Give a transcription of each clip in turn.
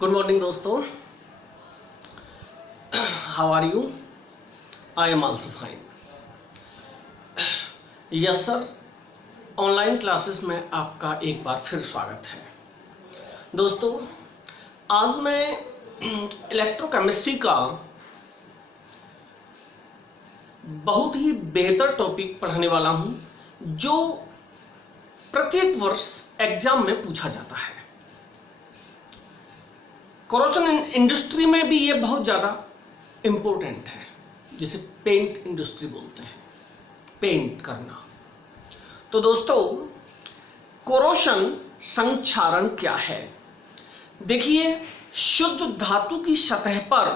Good morning दोस्तों, how are you? I am also fine. Yes sir, online classes में आपका एक बार फिर स्वागत है। दोस्तों, आज मैं इलेक्ट्रोकेमिस्ट्री का बहुत ही बेहतर टॉपिक पढ़ाने वाला हूं, जो प्रत्येक वर्ष एग्जाम में पूछा जाता है। कोरोशन इंडस्ट्री में भी ये बहुत ज़्यादा इम्पोर्टेंट है, जिसे पेंट इंडस्ट्री बोलते हैं, पेंट करना। तो दोस्तों, कोरोशन संक्षारण क्या है? देखिए, शुद्ध धातु की सतह पर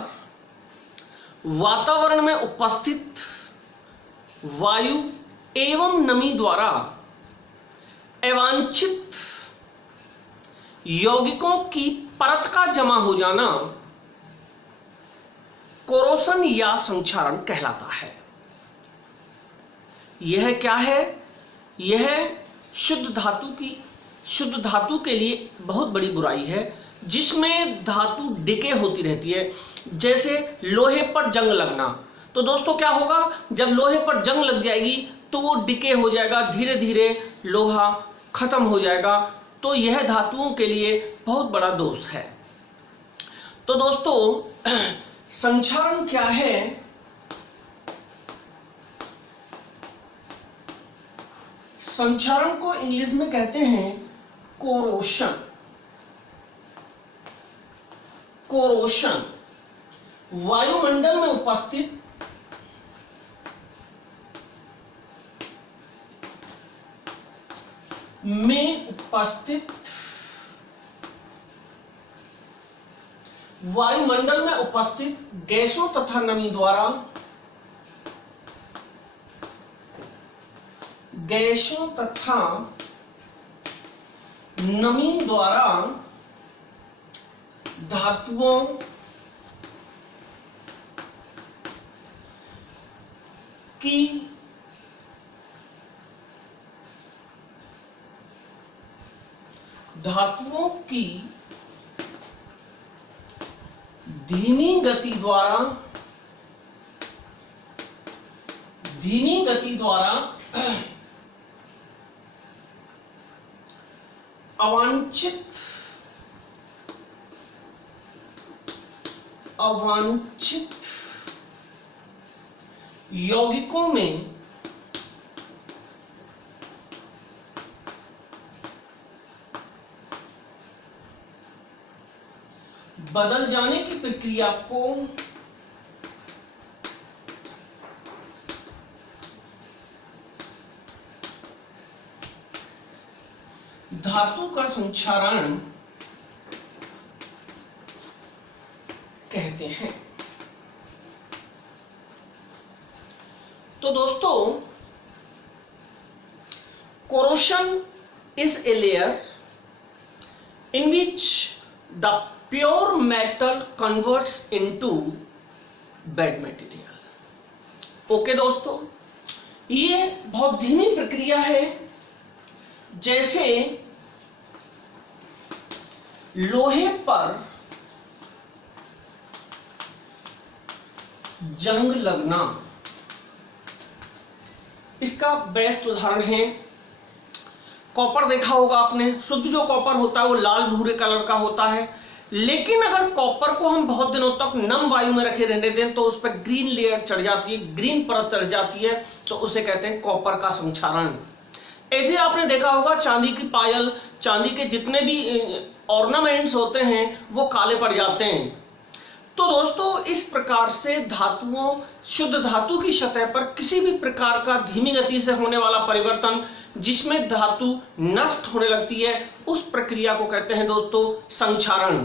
वातावरण में उपस्थित वायु एवं नमी द्वारा अवांछित यौगिकों की परत का जमा हो जाना कोरोशन या संक्षारण कहलाता है। यह क्या है? यह शुद्ध धातु के लिए बहुत बड़ी बुराई है, जिसमें धातु डिके होती रहती है। जैसे लोहे पर जंग लगना, तो दोस्तों क्या होगा? जब लोहे पर जंग लग जाएगी तो वो डिके हो जाएगा, धीरे धीरे लोहा खत्म हो जाएगा। तो यह धातुओं के लिए बहुत बड़ा दोष है। तो दोस्तों, संक्षारण क्या है? संक्षारण को इंग्लिश में कहते हैं कोरोशन। कोरोशन वायुमंडल में उपस्थित वायुमंडल में उपस्थित गैसों तथा नमी द्वारा धातुओं की धीमी गति द्वारा अवांछित यौगिकों में बदल जाने की प्रक्रिया को धातु का संक्षारण कहते हैं। तो दोस्तों, corrosion is a layer in which the pure metal converts into bad material। Okay दोस्तों, ये बहुत धीमी प्रक्रिया है। जैसे लोहे पर जंग लगना, इसका बेस्ट उदाहरण है कॉपर। देखा होगा आपने, शुद्ध जो कॉपर होता है वो लाल भूरे कलर का होता है। लेकिन अगर कॉपर को हम बहुत दिनों तक नम वायु में रखे रहने दें तो उस पर ग्रीन लेयर चढ़ जाती है, ग्रीन परत चढ़ जाती है, तो उसे कहते हैं कॉपर का संक्षारण। ऐसे आपने देखा होगा चांदी की पायल, चांदी के जितने भी ऑर्नामेंट्स होते हैं वो काले पड़ जाते हैं। तो दोस्तों, इस प्रकार से शुद्ध धातु की सतह पर किसी भी प्रकार का धीमी गति से होने वाला परिवर्तन, जिसमें धातु नष्ट होने लगती है, उस प्रक्रिया को कहते हैं दोस्तों संक्षारण।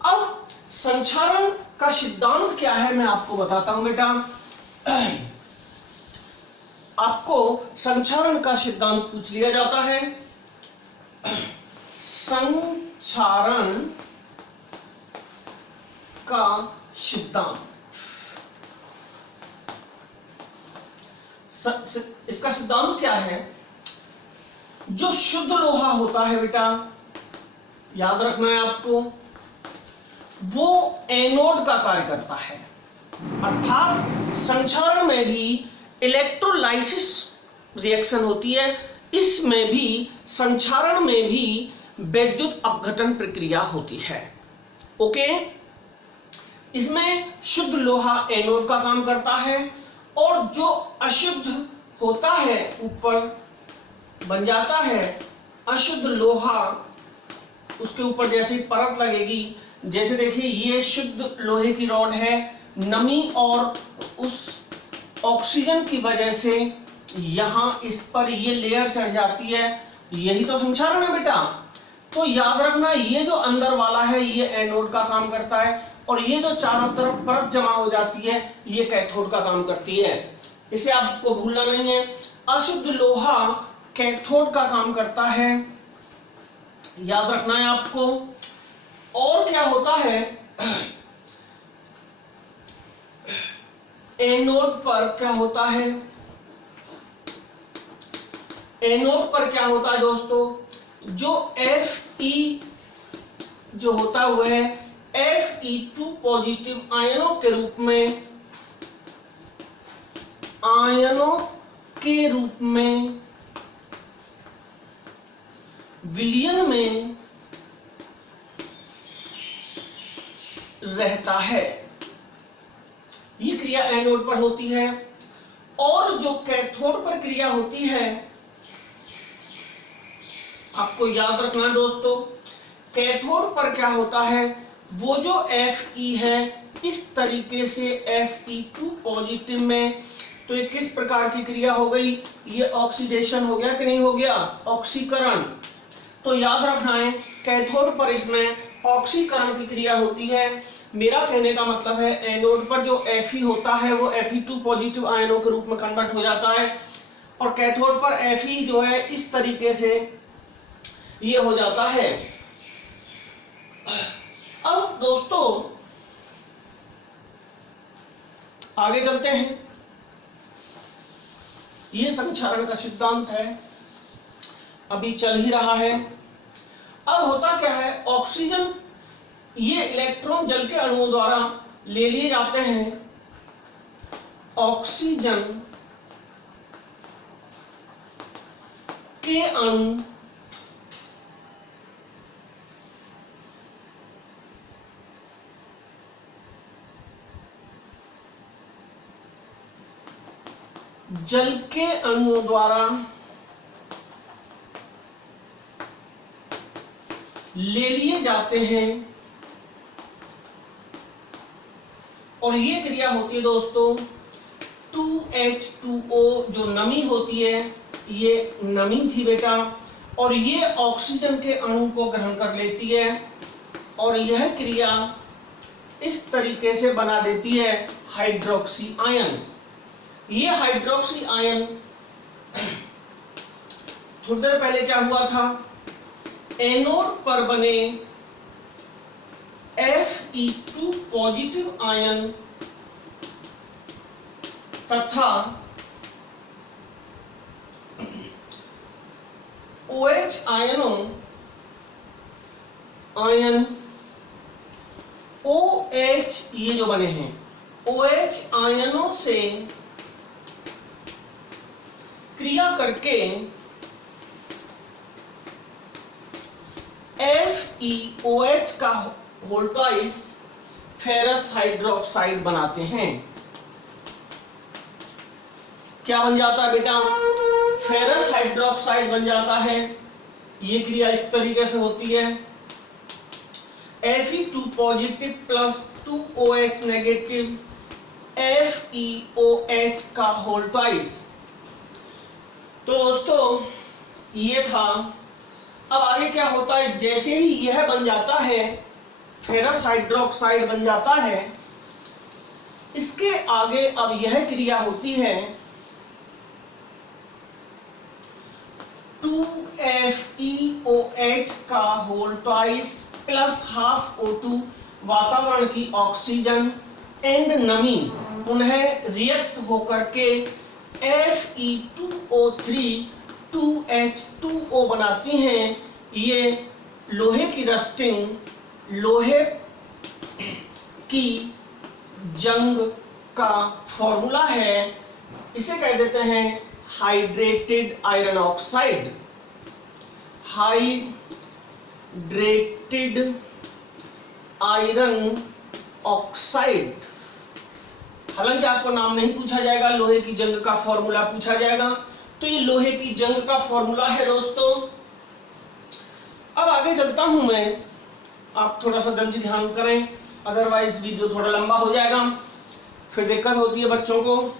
अब संक्षारण का सिद्धांत क्या है, मैं आपको बताता हूं बेटा। आपको संक्षारण का सिद्धांत पूछ लिया जाता है। संक्षारण का सिद्धांत, इसका सिद्धांत क्या है? जो शुद्ध लोहा होता है बेटा, याद रखना है आपको, वो एनोड का कार्य करता है। अर्थात संक्षारण में भी इलेक्ट्रोलाइसिस रिएक्शन होती है, इसमें भी संक्षारण में भी विद्युत अपघटन प्रक्रिया होती है। ओके, इसमें शुद्ध लोहा एनोड का काम करता है और जो अशुद्ध होता है ऊपर बन जाता है अशुद्ध लोहा, उसके ऊपर जैसे परत लगेगी, जैसे देखिए ये शुद्ध लोहे की रॉड है, नमी और उस ऑक्सीजन की वजह से यहां इस पर ये लेयर चढ़ जाती है, यही तो संक्षारण है बेटा। तो याद रखना ये जो अंदर वाला है ये एनोड का काम करता है और ये जो चारों तरफ परत जमा हो जाती है ये कैथोड का काम करती है। इसे आपको भूलना नहीं है, अशुद्ध लोहा कैथोड का काम करता है, याद रखना है आपको। और क्या होता है, एनोड पर क्या होता है, एनोड पर क्या होता है दोस्तों, जो Fe जो होता हुआ है Fe2 पॉजिटिव आयनों के रूप में, आयनों के रूप में विलयन में रहता है। ये क्रिया एनोड पर होती है। और जो कैथोड पर क्रिया होती है, आपको याद रखना दोस्तों, कैथोड पर क्या होता है, वो जो Fe है इस तरीके से Fe2 पॉजिटिव में, तो ये किस प्रकार की क्रिया हो गई, ये ऑक्सीडेशन हो गया कि नहीं हो गया, ऑक्सीकरण। तो याद रखना है कैथोड पर इसमें ऑक्सीकरण की क्रिया होती है। मेरा कहने का मतलब है एनोड पर जो Fe होता है वो Fe2 पॉजिटिव आयनों के रूप में कन्वर्ट हो जाता है और कैथोड पर Fe जो है इस तरीके से ये हो जाता है। अब दोस्तों आगे चलते हैं, ये संक्षारण का सिद्धांत है, अभी चल ही रहा है। अब होता क्या है, ऑक्सीजन ये इलेक्ट्रॉन जल के अणुओं द्वारा ले लिए जाते हैं, ऑक्सीजन के अणु जल के अणुओं द्वारा ले लिए जाते हैं और ये क्रिया होती है दोस्तों 2H2O, जो नमी होती है, ये नमी थी बेटा, और ये ऑक्सीजन के अणु को ग्रहण कर लेती है और यह क्रिया इस तरीके से बना देती है हाइड्रोक्सी आयन। ये हाइड्रोक्सी आयन थोड़ी देर पहले क्या हुआ था, एनोड पर बने Fe2 पॉजिटिव आयन तथा OH आयन OH ये जो बने हैं OH आयनों से क्रिया करके FeOH का होल ट्वाइस फेरस हाइड्रोक्साइड बनाते हैं। क्या बन जाता है बेटा, फेरस हाइड्रोक्साइड बन जाता है। ये क्रिया इस तरीके से होती है, Fe2 positive plus 2OH negative FeOH का होल ट्वाइस। तो दोस्तों ये था। अब आगे क्या होता है, जैसे ही यह बन जाता है, फेरस हाइड्रोक्साइड बन जाता है, इसके आगे अब यह क्रिया होती है 2FeOH का whole twice plus half O2, वातावरण की ऑक्सीजन एंड नमी पुनः रिएक्ट होकर के Fe2O3 2H2O बनाती हैं। ये लोहे की रस्टिंग, लोहे की जंग का फॉर्मूला है, इसे कह देते हैं hydrated iron oxide. Hydrated iron oxide. हालांकि आपको नाम नहीं पूछा जाएगा, लोहे की जंग का फॉर्मूला पूछा जाएगा। तो ये लोहे की जंग का फॉर्मूला है दोस्तों। अब आगे चलता हूं मैं, आप थोड़ा सा जल्दी ध्यान करें, अदरवाइज वीडियो थोड़ा लंबा हो जाएगा, फिर दिक्कत होती है बच्चों को।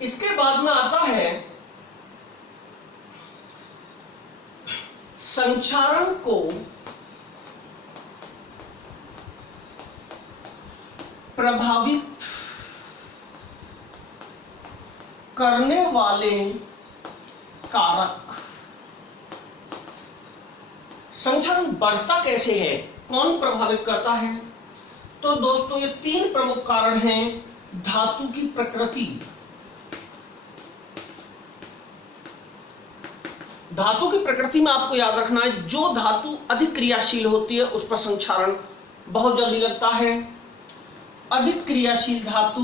इसके बाद में आता है संक्षारण को प्रभावित करने वाले कारक। संक्षारण बढ़ता कैसे है, कौन प्रभावित करता है? तो दोस्तों ये 3 प्रमुख कारण हैं। धातु की प्रकृति, धातु की प्रकृति में आपको याद रखना है, जो धातु अधिक क्रियाशील होती है उस पर संक्षारण बहुत जल्दी लगता है। अधिक क्रियाशील धातु,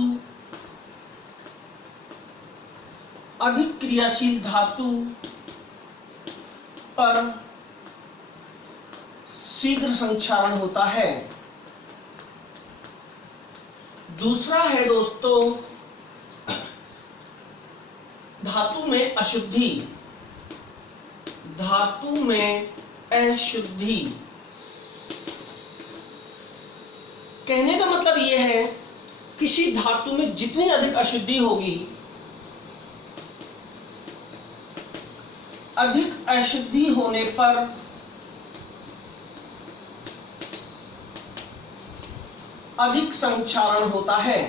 अधिक क्रियाशील धातु पर शीघ्र संक्षारण होता है। दूसरा है दोस्तों धातु में अशुद्धि, धातु में अशुद्धि। कहने का मतलब यह है किसी धातु में जितनी अधिक अशुद्धि होगी, अधिक अशुद्धि होने पर अधिक संक्षारण होता है।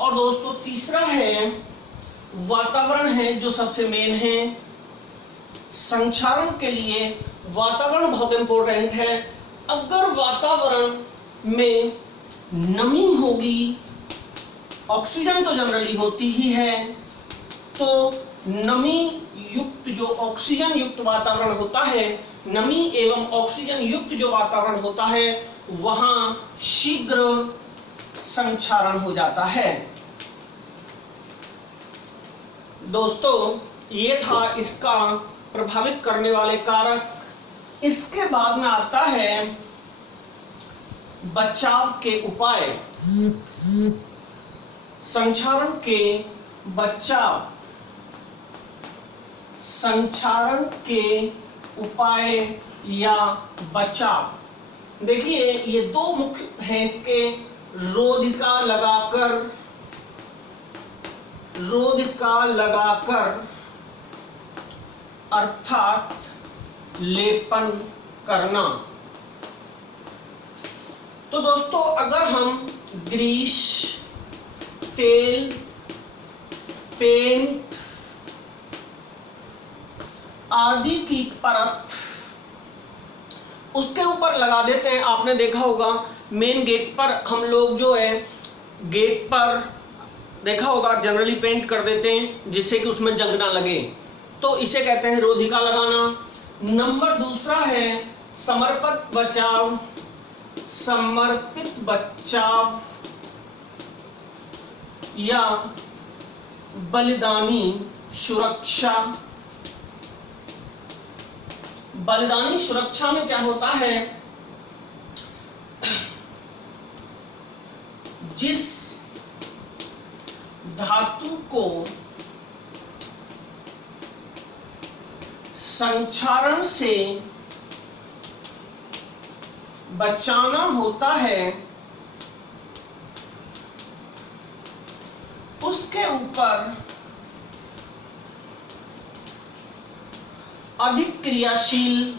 और दोस्तों तीसरा है वातावरण है, जो सबसे मेन है। संक्षारण के लिए वातावरण बहुत इंपॉर्टेंट है। अगर वातावरण में नमी होगी, ऑक्सीजन तो जनरली होती ही है, तो नमी युक्त जो ऑक्सीजन युक्त वातावरण होता है, नमी एवं ऑक्सीजन युक्त जो वातावरण होता है, वहां शीघ्र संक्षारण हो जाता है। दोस्तों ये था इसका प्रभावित करने वाले कारक। इसके बाद में आता है बचाव के उपाय। संक्षारण के बचाव, संक्षारण के उपाय या बचाव। देखिए ये 2 मुख्य हैं इसके। रोधिका लगाकर, रोधिका लगाकर अर्थात लेपन करना। तो दोस्तों अगर हम ग्रीस, तेल, पेंट आदि की परत उसके ऊपर लगा देते हैं, आपने देखा होगा मेन गेट पर हम लोग जो है गेट पर देखा होगा जनरली पेंट कर देते हैं जिससे कि उसमें जंग ना लगे, तो इसे कहते हैं रोधिका लगाना। नंबर दूसरा है समर्पित बचाव, समर्पित बचाव या बलिदानी सुरक्षा। बलिदानी सुरक्षा में क्या होता है, जिस धातु को संक्षारण से बचाना होता है उसके ऊपर अधिक क्रियाशील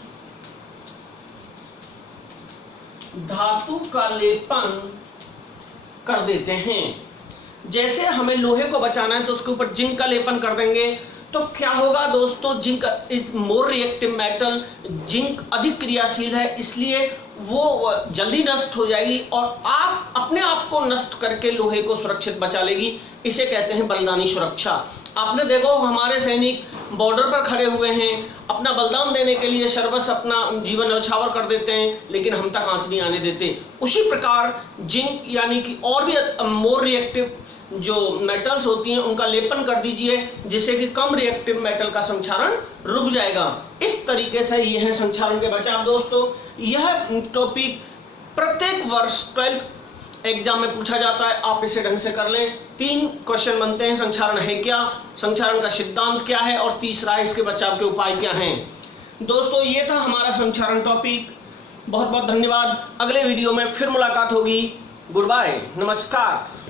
धातु का लेपन कर देते हैं। जैसे हमें लोहे को बचाना है तो उसके ऊपर जिंक का लेपन कर देंगे, तो क्या होगा दोस्तों, zinc is more reactive metal, zinc अधिक क्रियाशील है इसलिए वो जल्दी नष्ट हो जाएगी और आप अपने आप को नष्ट करके लोहे को सुरक्षित बचा लेगी। इसे कहते हैं बलिदानी सुरक्षा। आपने देखो हमारे सैनिक बॉर्डर पर खड़े हुए हैं, अपना बलिदान देने के लिए सर्वस्व अपना जीवन न्यौछावर कर देते हैं, लेकिन हम तक आंच नहीं आने देते। उसी प्रकार जिंक यानी कि और भी मोर रिएक्टिव जो मेटल्स होती हैं उनका लेपन कर दीजिए, जिससे कि कम रिएक्टिव मेटल का संक्षारण रुक जाएगा। इस तरीके से ये है संक्षारण के बचाव। दोस्तों यह टॉपिक प्रत्येक वर्ष 12th एग्जाम में पूछा जाता है, आप इसे ढंग से कर लें। 3 क्वेश्चन बनते हैं, संक्षारण है क्या, संक्षारण का सिद्धांत क्या है, और तीसरा है इसके बचाव के उपाय क्या हैं। दोस्तों ये था हमारा संक्षारण टॉपिक। बहुत बहुत धन्यवाद। अगले वीडियो में फिर मुलाकात होगी। गुड बाय, नमस्कार।